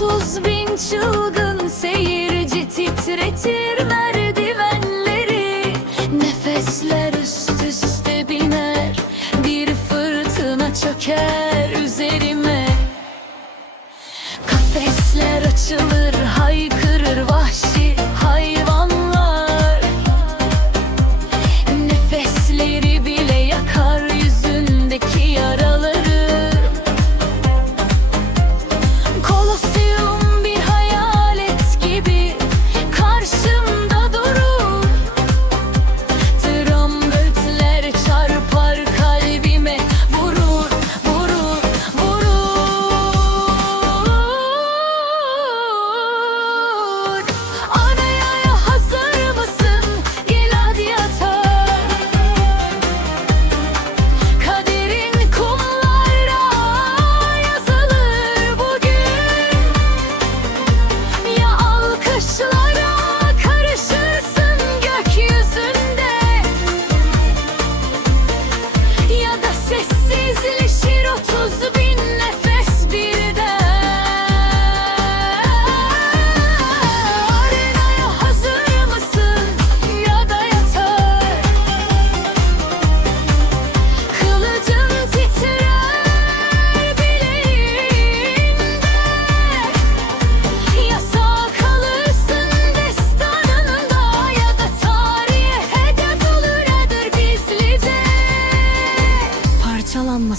Otuz bin çılgın seyirci titretir merdivenleri. Nefesler üst üste biner Bir fırtına çöker üzerime. Kafesler açılır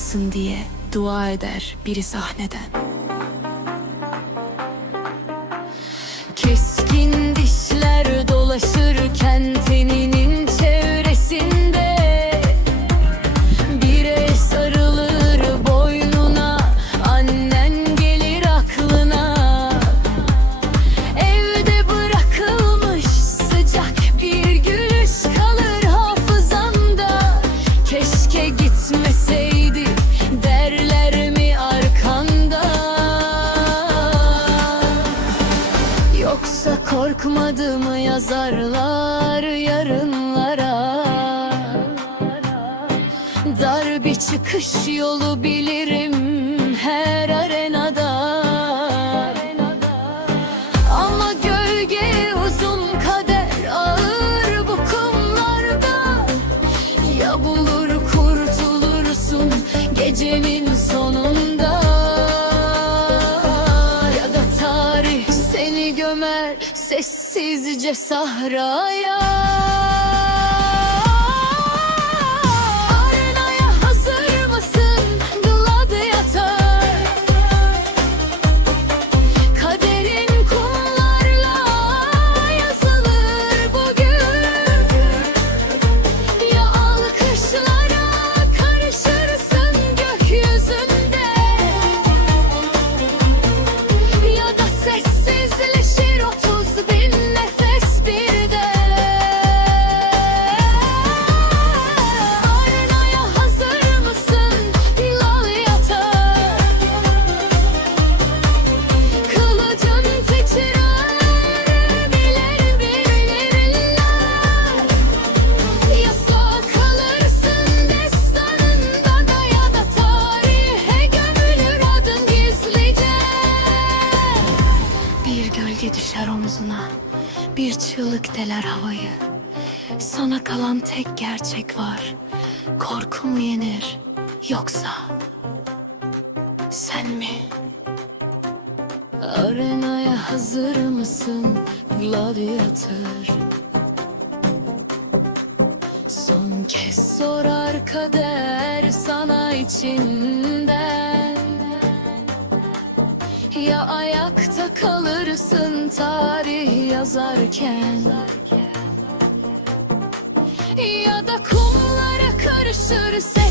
Parçalanmasın diye dua eder biri sahneden. Keskin dişler dolaşırken teninin çevresinde Bir el sarılır boynuna Annen gelir aklına. Evde bırakılmış sıcak bir gülüş kalır hafızanda Keşke gitmeseydi Korkmadı mı yazarlar yarınlara? Dar bir çıkış yolu bilirim sessizce sahraya bir çığlık deler havayı Sana kalan tek gerçek var Korku mu yenir yoksa sen mi? Arenaya hazır mısın gladyatör? Son kez sorar kader sana içinden Ya kalırsın tarih yazarken. Ya da kumlara karışır ses